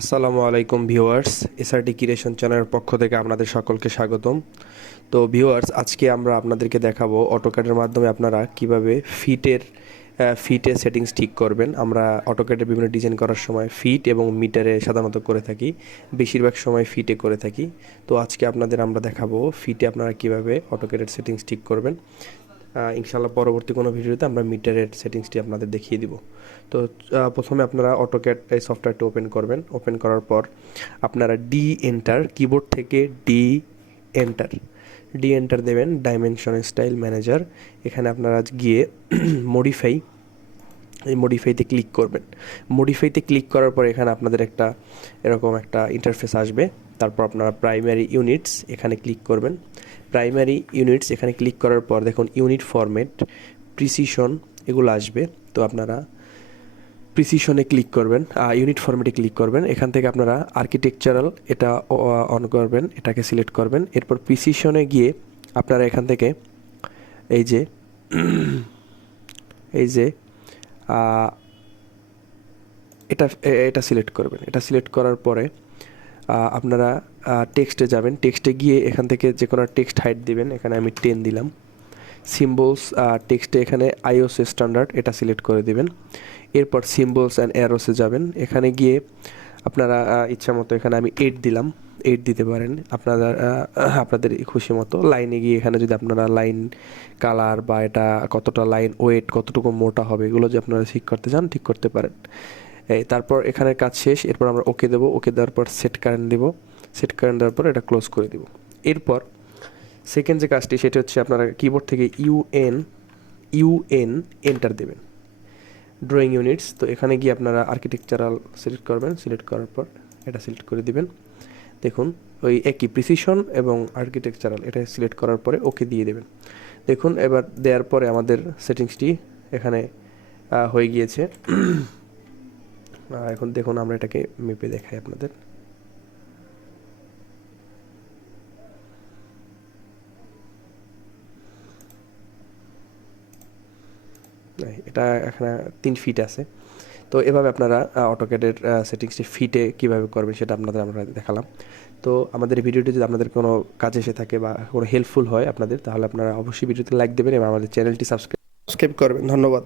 আসসালামু আলাইকুম viewers, SRT creation চ্যানেলের পক্ষ থেকে আপনাদের সকলকে স্বাগতম। তো ভিউয়ার্স, আজকে আমরা আপনাদেরকে দেখাবো অটোক্যাডের মাধ্যমে আপনারা কিভাবে ফিটের সেটিংস ঠিক করবেন। আমরা অটোক্যাডে বিভিন্ন ডিজাইন করার সময় ফিট এবং মিটারে সাধারণত করে থাকি, বেশিরভাগ সময় ফিটে করে থাকি। তো আজকে আমরা দেখাবো ফিটে আপনারা কিভাবে অটোক্যাডের সেটিংস ঠিক করবেন। ইনশাআল্লাহ পরবর্তী কোনো ভিডিওতে আমরা মিটারের সেটিংসটি আপনাদের দেখিয়ে দিব। তো প্রথমে আপনারা অটোক্যাড এই সফটওয়্যারটি ওপেন করবেন। ওপেন করার পর আপনারা কিবোর্ড থেকে এন্টার ডি এন্টার দেবেন, ডাইমেনশন স্টাইল ম্যানেজার। এখানে আপনারা গিয়ে মডিফাই এই মডিফাইতে ক্লিক করবেন। মডিফাইতে ক্লিক করার পর এখানে আপনাদের এরকম একটা ইন্টারফেস আসবে। তারপর আপনারা প্রাইমারি ইউনিটস এখানে ক্লিক করবেন। প্রাইমারি ইউনিটস এখানে ক্লিক করার পর দেখুন ইউনিট ফরম্যাট, প্রিসিশন এগুলো আসবে। তো আপনারা প্রিসিশনে ক্লিক করবেন, ইউনিট ফরম্যাটে ক্লিক করবেন। এখান থেকে আপনারা আর্কিটেকচারাল এটা অন করবেন, এটাকে সিলেক্ট করবেন। এরপর প্রিসিশনে গিয়ে আপনারা এখান থেকে এই যে এই যে এটা এটা সিলেক্ট করবেন। এটা সিলেক্ট করার পরে আপনারা টেক্সটে যাবেন। টেক্সটে গিয়ে এখান থেকে যে কোনো টেক্সট হাইট দিবেন। এখানে আমি 10 দিলাম। সিম্বলস টেক্সটে এখানে আইওস স্ট্যান্ডার্ড এটা সিলেক্ট করে দিবেন। এরপর সিম্বলস অ্যান্ড অ্যারোসে যাবেন। এখানে গিয়ে আপনারা ইচ্ছা মতো এখানে আমি 8 দিলাম, 8 দিতে পারেন আপনাদের খুশি মতো। লাইনে গিয়ে এখানে যদি আপনারা লাইন কালার বা এটা কতটা লাইন ওয়েট কতটুকু মোটা হবে এগুলো যদি আপনারা ঠিক করতে চান ঠিক করতে পারেন। তারপর এখানে কাজ শেষ। এরপর আমরা ওকে দেবো। ওকে দেওয়ার পর সেট কারেন্ট দেবো। সেট কারেন্ট দেওয়ার পর এটা ক্লোজ করে দেবো। এরপর সেকেন্ড যে কাজটি সেটা হচ্ছে আপনারা কিবোর্ড থেকে ইউএন এন্টার দেবেন, ড্রয়িং ইউনিটস। তো এখানে গিয়ে আপনারা আর্কিটেকচারাল সিলেক্ট করবেন। সিলেক্ট করার পর এটা সিলেক্ট করে দিবেন। দেখুন ওই একই প্রিসিশন এবং আর্কিটেকচারাল এটা সিলেক্ট করার পরে ওকে দিয়ে দেবেন। দেখুন এবার দেওয়ার পরে আমাদের সেটিংসটি এখানে হয়ে গিয়েছে। এখন দেখুন আমরা এটাকে মেপে দেখাই আপনাদের। এটা এখানে 3 ফিট আছে। তো এভাবে আপনারা অটোক্যাডের সেটিংসটি ফিটে কীভাবে করবেন সেটা আমরা দেখালাম। তো আমাদের এই ভিডিওটি যদি আপনাদের কোনো কাজে এসে থাকে বা কোনো হেল্পফুল হয় আপনাদের, তাহলে আপনারা অবশ্যই ভিডিওতে লাইক দেবেন এবং আমাদের চ্যানেলটি সাবস্ক্রাইব করবেন। ধন্যবাদ।